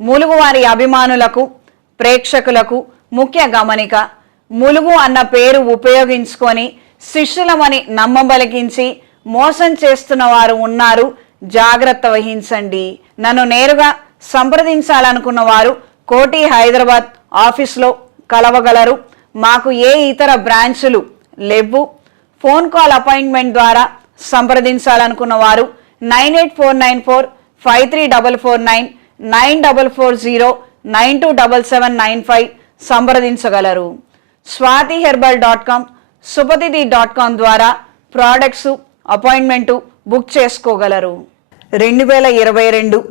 ములుగు వారి అభిమానులకు ప్రేక్షకులకు ముఖ్య గమనిక, ములుగు అన్న పేరు ఉపయోగించుకొని శిష్యులమని నమ్మబలికించి మోసం చేస్తున్న వారు ఉన్నారు, జాగ్రత్త వహించండి. నన్ను నేరుగా సంప్రదించాలనుకున్న వారు కోటి హైదరాబాద్ ఆఫీస్లో కలవగలరు. మాకు ఏ ఇతర బ్రాంచులు లేవు. ఫోన్ కాల్ అపాయింట్మెంట్ ద్వారా సంప్రదించాలనుకున్న వారు 9849453449 9440927795 సంప్రదించగలరు. swatiherbal.com supatidi.com ద్వారా ప్రోడక్ట్స్ అపాయింట్మెంటు బుక్ చేసుకోగలరు. 2022,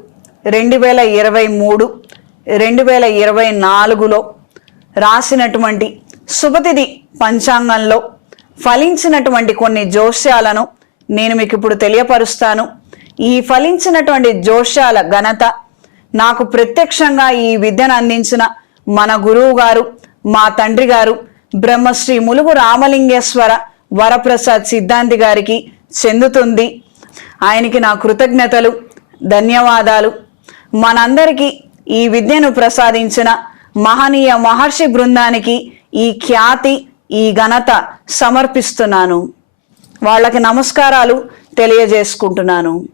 2023, 2024లో రాసినటువంటి సుపతిది పంచాంగంలో ఫలించినటువంటి కొన్ని జోస్యాలను నేను మీకు ఇప్పుడు తెలియపరుస్తాను. ఈ ఫలించినటువంటి జోస్యాల ఘనత నాకు ప్రత్యక్షంగా ఈ విద్యను అందించిన మన గురువు గారు, మా తండ్రి గారు బ్రహ్మశ్రీ ములుగు రామలింగేశ్వర వరప్రసాద్ సిద్ధాంతి గారికి చెందుతుంది. ఆయనకి నా కృతజ్ఞతలు, ధన్యవాదాలు. మనందరికీ ఈ విద్యను ప్రసాదించిన మహనీయ మహర్షి బృందానికి ఈ ఖ్యాతి, ఈ ఘనత సమర్పిస్తున్నాను. వాళ్ళకి నమస్కారాలు తెలియజేసుకుంటున్నాను.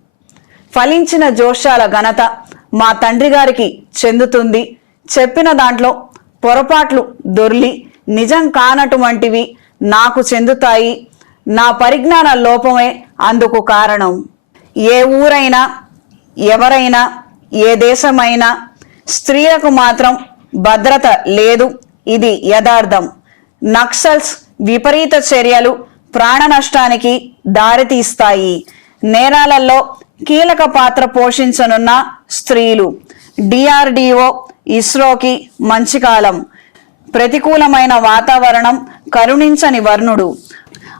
ఫలించిన జోషాల ఘనత మా తండ్రి గారికి చెందుతుంది. చెప్పిన దాంట్లో పొరపాట్లు దొర్లి నిజం కానటువంటివి నాకు చెందుతాయి. నా పరిజ్ఞాన లోపమే అందుకు కారణం. ఏ ఊరైనా, ఎవరైనా, ఏ దేశమైనా స్త్రీలకు మాత్రం భద్రత లేదు. ఇది యథార్థం. నక్సల్స్ విపరీత చర్యలు ప్రాణ నష్టానికి దారితీస్తాయి. నేరాలలో కీలక పాత్ర పోషించనున్న స్త్రీలు. డిఆర్డిఓ, ఇస్రోకి మంచి కాలం. ప్రతికూలమైన వాతావరణం, కరుణించని వర్ణుడు.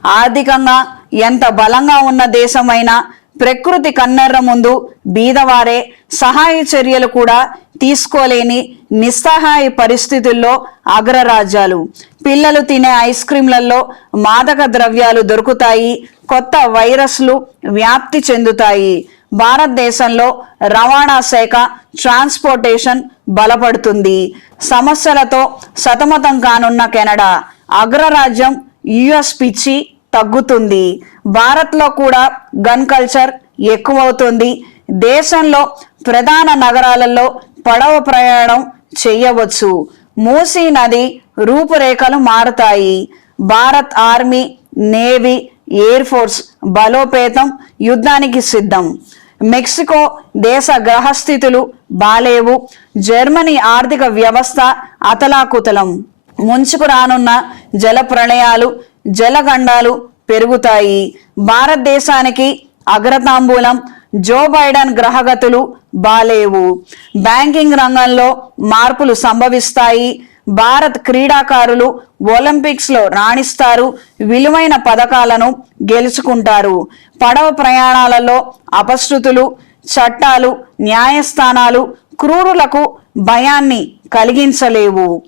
ఆర్థికంగా ఎంత బలంగా ఉన్న దేశమైనా ప్రకృతి కన్నెర్ర ముందు బీదవారే సహాయ చర్యలు కూడా తీసుకోలేని నిస్సహాయ పరిస్థితుల్లో అగ్రరాజ్యాలు. పిల్లలు తినే ఐస్ క్రీంలలో మాదక ద్రవ్యాలు దొరుకుతాయి. కొత్త వైరస్లు వ్యాప్తి చెందుతాయి. భారతదేశంలో రవాణా శాఖ, ట్రాన్స్పోర్టేషన్ బలపడుతుంది. సమస్యలతో సతమతం కానున్న కెనడా, అగ్రరాజ్యం యుఎస్ పిచ్చి తగ్గుతుంది. భారత్లో కూడా గన్ కల్చర్ ఎక్కువవుతుంది. దేశంలో ప్రధాన నగరాలలో పడవ ప్రయాణం చేయవచ్చు. మూసీ నది రూపురేఖలు మారుతాయి. Bharat army, navy, air force బలోపేతం, యుద్ధానికి సిద్ధం. మెక్సికో దేశ గ్రహస్థితులు బాలేవు. జర్మనీ ఆర్థిక వ్యవస్థ అతలాకుతలం. ముంచుకు రానున్న జల ప్రళయాలు, జలగండాలు పెరుగుతాయి. భారతదేశానికి అగ్రతాంబూలం. Joe Biden గ్రహగతులు బాలేవు. బ్యాంకింగ్ రంగంలో మార్పులు సంభవిస్తాయి. భారత్ క్రీడాకారులు ఒలింపిక్స్ లో రాణిస్తారు. విలువైన పథకాలను గెలుచుకుంటారు. పడవ ప్రయాణాలలో అపశృతులు, చట్టాలు, న్యాయస్థానాలు క్రూరులకు భయాన్ని కలిగించలేవు.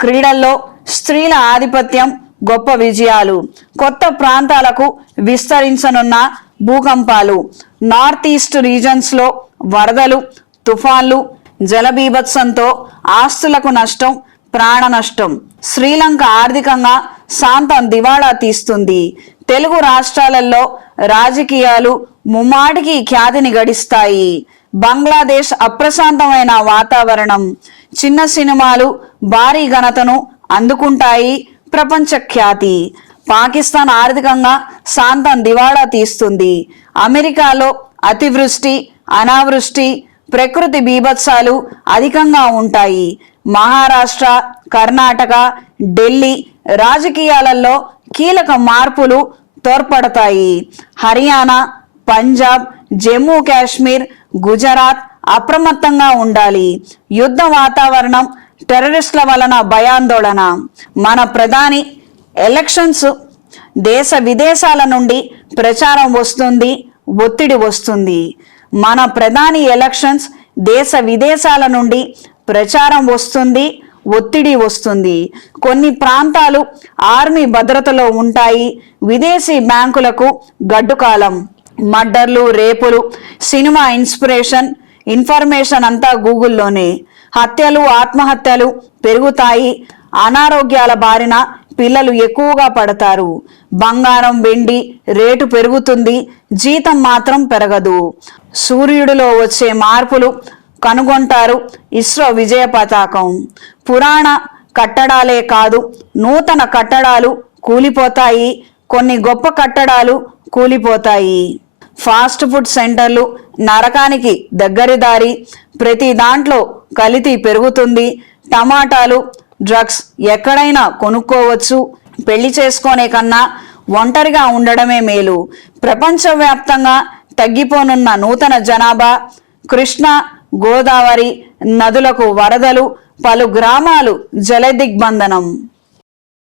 క్రీడల్లో స్త్రీల ఆధిపత్యం, గొప్ప విజయాలు. కొత్త ప్రాంతాలకు విస్తరించనున్న భూకంపాలు. నార్త్ ఈస్ట్ రీజన్స్ లో వరదలు, తుఫాన్లు, జలబీభత్సంతో ఆస్తులకు నష్టం, ప్రాణ నష్టం. శ్రీలంక ఆర్థికంగా శాంతం దివాళా తీస్తుంది. తెలుగు రాష్ట్రాలలో రాజకీయాలు ముమ్మాటికి ఖ్యాతిని గడిస్తాయి. బంగ్లాదేశ్ అప్రశాంతమైన వాతావరణం. చిన్న సినిమాలు భారీ ఘనతను అందుకుంటాయి. ప్రపంచ ఖ్యాతి. పాకిస్తాన్ ఆర్థికంగా శాంతం దివాళా తీస్తుంది. అమెరికాలో అతివృష్టి, అనావృష్టి, ప్రకృతి బీభత్సాలు అధికంగా ఉంటాయి. మహారాష్ట్ర, కర్ణాటక, ఢిల్లీ రాజకీయాలలో కీలక మార్పులు తోడ్పడతాయి. హర్యానా, పంజాబ్, జమ్మూ కాశ్మీర్, గుజరాత్ అప్రమత్తంగా ఉండాలి. యుద్ధ వాతావరణం, టెర్రరిస్టుల వలన భయాందోళన. మన ప్రధాని ఎలక్షన్స్. దేశ విదేశాల నుండి ప్రచారం వస్తుంది, ఒత్తిడి వస్తుంది. మన ప్రధాని ఎలక్షన్స్. దేశ విదేశాల నుండి ప్రచారం వస్తుంది, ఒత్తిడి వస్తుంది. కొన్ని ప్రాంతాలు ఆర్మీ భద్రతలో ఉంటాయి. విదేశీ బ్యాంకులకు గడ్డుకాలం. మర్డర్లు, రేపులు, సినిమా ఇన్స్పిరేషన్, ఇన్ఫర్మేషన్ అంతా గూగుల్లోనే. హత్యలు, ఆత్మహత్యలు పెరుగుతాయి. అనారోగ్యాల బారిన పిల్లలు ఎక్కువగా పడతారు. బంగారం, వెండి రేటు పెరుగుతుంది, జీతం మాత్రం పెరగదు. సూర్యుడిలో వచ్చే మార్పులు కనుగొంటారు ఇస్రో విజయ పతాకం. పురాణ కట్టడాలే కాదు, నూతన కట్టడాలు కూలిపోతాయి. కొన్ని గొప్ప కట్టడాలు కూలిపోతాయి. ఫాస్ట్ ఫుడ్ సెంటర్లు నరకానికి దగ్గరి దారి. ప్రతి దాంట్లో కల్తీ పెరుగుతుంది. టమాటాలు, డ్రగ్స్ ఎక్కడైనా కొనుక్కోవచ్చు. పెళ్లి చేసుకునే కన్నా ఒంటరిగా ఉండడమే మేలు. ప్రపంచవ్యాప్తంగా తగ్గిపోనున్న నూతన జనాభా. కృష్ణ, గోదావరి నదులకు వరదలు. పలు గ్రామాలు జలదిగ్బంధనం.